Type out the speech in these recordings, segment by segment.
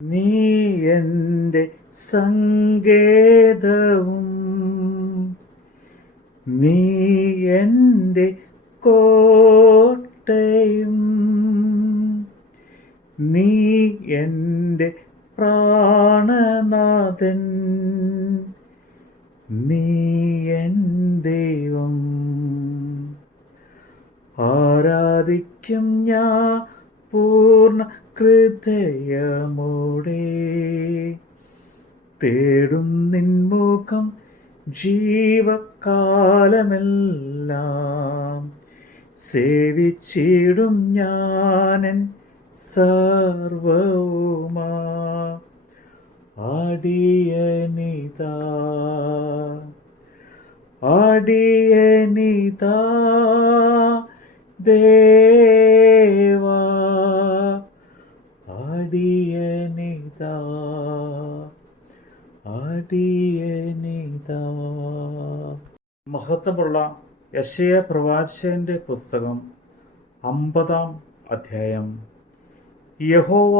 നീ എൻ്റെ സങ്കേതവും നീ എൻ്റെ കോട്ടയും നീ എൻ്റെ പ്രാണനാഥൻ നീ എൻ ദൈവം. ആരാധിക്കും ഞാൻ പൂർണ്ണ ഹൃദയമോടെ, തേടും നിൻമുഖം ജീവകാലമെല്ലാം, സേവിച്ചിടും ഞാനൻ സർവവുമാ. അടിയനിതാ അടിയനിതാ ദേവാ, അടിയനിതാ അടിയനിതാ. മഹത്വമുള്ള യെശയ്യാ പ്രവാചകന്റെ പുസ്തകം 50 അധ്യായം. യഹോവ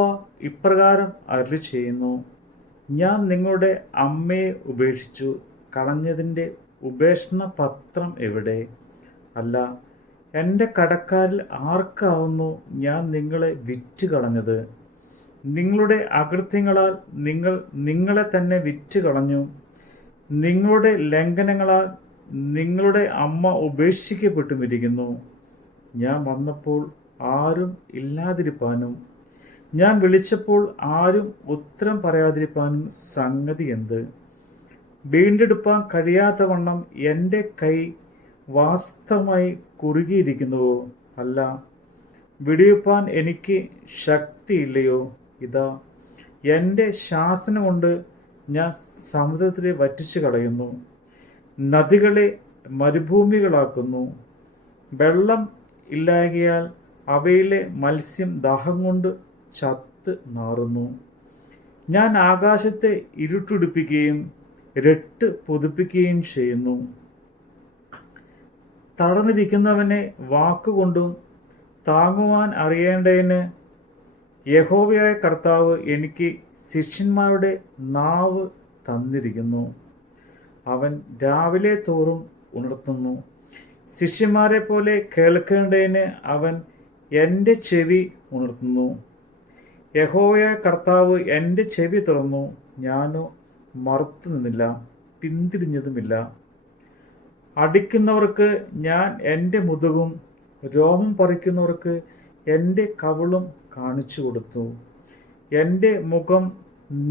ഇപ്രകാരം അരുളിച്ചെയ്യുന്നു: ഞാൻ നിങ്ങളുടെ അമ്മയെ ഉപേക്ഷിച്ചു കളഞ്ഞതിൻ്റെ ഉപേക്ഷണ പത്രം എവിടെ? അല്ല, എൻ്റെ കടക്കാരിൽ ആർക്കാവുന്നു ഞാൻ നിങ്ങളെ വിറ്റ് കളഞ്ഞത്? നിങ്ങളുടെ അകൃത്യങ്ങളാൽ നിങ്ങൾ നിങ്ങളെ തന്നെ വിറ്റ് കളഞ്ഞു. നിങ്ങളുടെ ലംഘനങ്ങളാൽ നിങ്ങളുടെ അമ്മ ഉപേക്ഷിക്കപ്പെട്ടുമിരിക്കുന്നു. ഞാൻ വന്നപ്പോൾ ആരും ഇല്ലാതിരിപ്പാനും ഞാൻ വിളിച്ചപ്പോൾ ആരും ഉത്തരം പറയാതിരിപ്പാനും സംഗതി എന്ത്? വീണ്ടെടുപ്പാൻ കഴിയാത്ത വണ്ണം എൻ്റെ കൈ വാസ്തവമായി കുറുകിയിരിക്കുന്നുവോ? അല്ല, വിടിയിപ്പാൻ എനിക്ക് ശക്തിയില്ലയോ? ഇതാ, എൻ്റെ ശാസനം കൊണ്ട് ഞാൻ സമുദ്രത്തിലെ വറ്റിച്ചു കളയുന്നു, നദികളെ മരുഭൂമികളാക്കുന്നു. വെള്ളം ഇല്ലായ്കയാൽ അവയിലെ മത്സ്യം ദാഹം കൊണ്ട് ചത്ത് നാറുന്നു. ഞാൻ ആകാശത്തെ ഇരുട്ടുടിപ്പിക്കുകയും രട്ട് പുതുപ്പിക്കുകയും ചെയ്യുന്നു. തളർന്നിരിക്കുന്നവനെ വാക്കുകൊണ്ടും താങ്ങുവാൻ അറിയേണ്ടതിന് യഹോവയായ കർത്താവ് എനിക്ക് ശിഷ്യന്മാരുടെ നാവ് തന്നിരിക്കുന്നു. അവൻ രാവിലെ തോറും ഉണർത്തുന്നു. ശിഷ്യന്മാരെ പോലെ കേൾക്കേണ്ടതിന് അവൻ എൻ്റെ ചെവി ഉണർത്തുന്നു. യഹോവയായ കർത്താവ് എൻ്റെ ചെവി തുറന്നു. ഞാനോ മറുത്തു നിന്നില്ല, പിന്തിരിഞ്ഞതുമില്ല. അടിക്കുന്നവർക്ക് ഞാൻ എൻ്റെ മുതുകും രോമം പറിക്കുന്നവർക്ക് എൻ്റെ കവിളും കാണിച്ചു കൊടുത്തു. എൻ്റെ മുഖം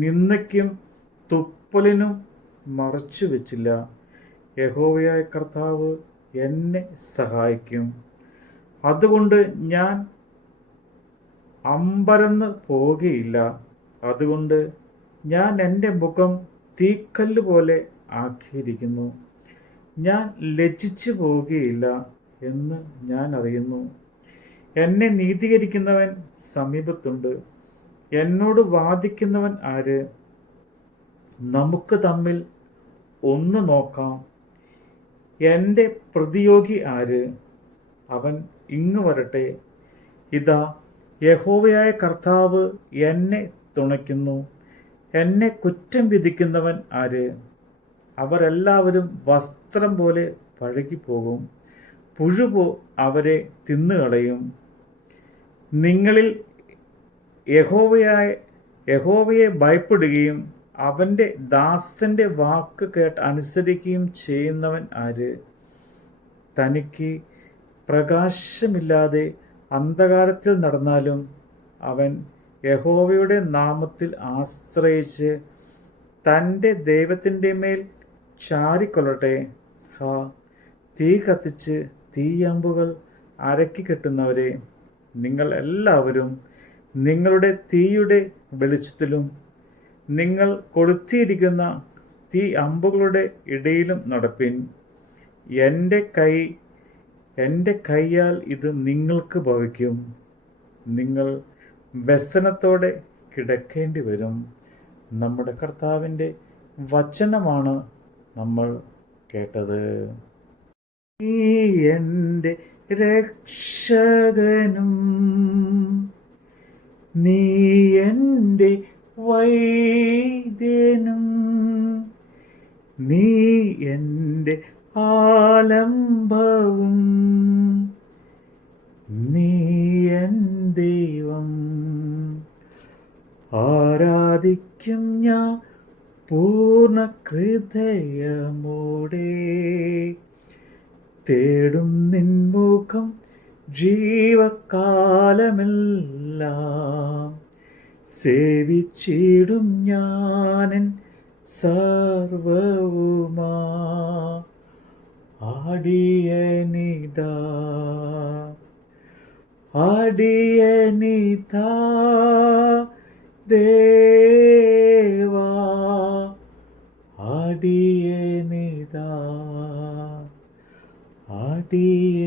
നിന്ദയ്ക്കും തുപ്പലിനും മറച്ചു വെച്ചില്ല. യഹോവയായ കർത്താവ് എന്നെ സഹായിക്കും. അതുകൊണ്ട് ഞാൻ അമ്പരന്ന് പോകുകയില്ല. അതുകൊണ്ട് ഞാൻ എൻ്റെ മുഖം തീക്കല്ല് പോലെ ആക്കിയിരിക്കുന്നു. ഞാൻ ലജ്ജിച്ചു പോവുകയില്ല എന്ന് ഞാൻ അറിയുന്നു. എന്നെ നീതീകരിക്കുന്നവൻ സമീപത്തുണ്ട്. എന്നോട് വാദിക്കുന്നവൻ ആര്? നമുക്ക് തമ്മിൽ ഒന്ന് നോക്കാം. എൻ്റെ പ്രതിയോഗി ആര്? അവൻ ഇങ്ങ് വരട്ടെ. ഇതാ, യഹോവയായ കർത്താവ് എന്നെ തുണയ്ക്കുന്നു. എന്നെ കുറ്റം വിധിക്കുന്നവൻ ആര്? അവരെല്ലാവരും വസ്ത്രം പോലെ പഴകിപ്പോകും, പുഴു അവരെ തിന്നുകളയും. നിങ്ങളിൽ യഹോവയെ ഭയപ്പെടുകയും അവൻ്റെ ദാസന്റെ വാക്ക് കേട്ട് അനുസരിക്കുകയും ചെയ്യുന്നവൻ ആര്? തനിക്ക് പ്രകാശമില്ലാതെ അന്ധകാരത്തിൽ നടന്നാലും അവൻ യഹോവയുടെ നാമത്തിൽ ആശ്രയിച്ച് തൻ്റെ ദൈവത്തിൻ്റെ മേൽ ചാരിക്കൊള്ളട്ടെ. ഹാ, തീ കത്തിച്ച് തീയമ്പുകൾ അരക്കി കെട്ടുന്നവരെ, നിങ്ങൾ എല്ലാവരും നിങ്ങളുടെ തീയുടെ വെളിച്ചത്തിലും നിങ്ങൾ കൊളുത്തിയിരിക്കുന്ന തീ അമ്പുകളുടെ ഇടയിലും നടപ്പിൻ. എൻ്റെ കൈയാൽ ഇത് നിങ്ങൾക്ക് ഭവിക്കും. നിങ്ങൾ വ്യസനത്തോടെ കിടക്കേണ്ടി വരും. നമ്മുടെ കർത്താവിൻ്റെ വചനമാണ് നമ്മൾ കേട്ടത്. നീ എൻ്റെ രക്ഷകനും നീ എൻ്റെ വൈദ്യനും നീ എൻ്റെ ആലംബവും നീ എൻ ദൈവം. ആരാധിക്കും ഞാൻ പൂർണ്ണ ഹൃദയമോടെ, തേടും നിൻമുഖം ജീവകാലമെല്ലാം. സേവിച്ചിടും ഞാനൻ സർവവുമാ. അടിയനിതാ അടിയനിതാ ദേവാ, അടിയനിതാ അടിയനിതാ.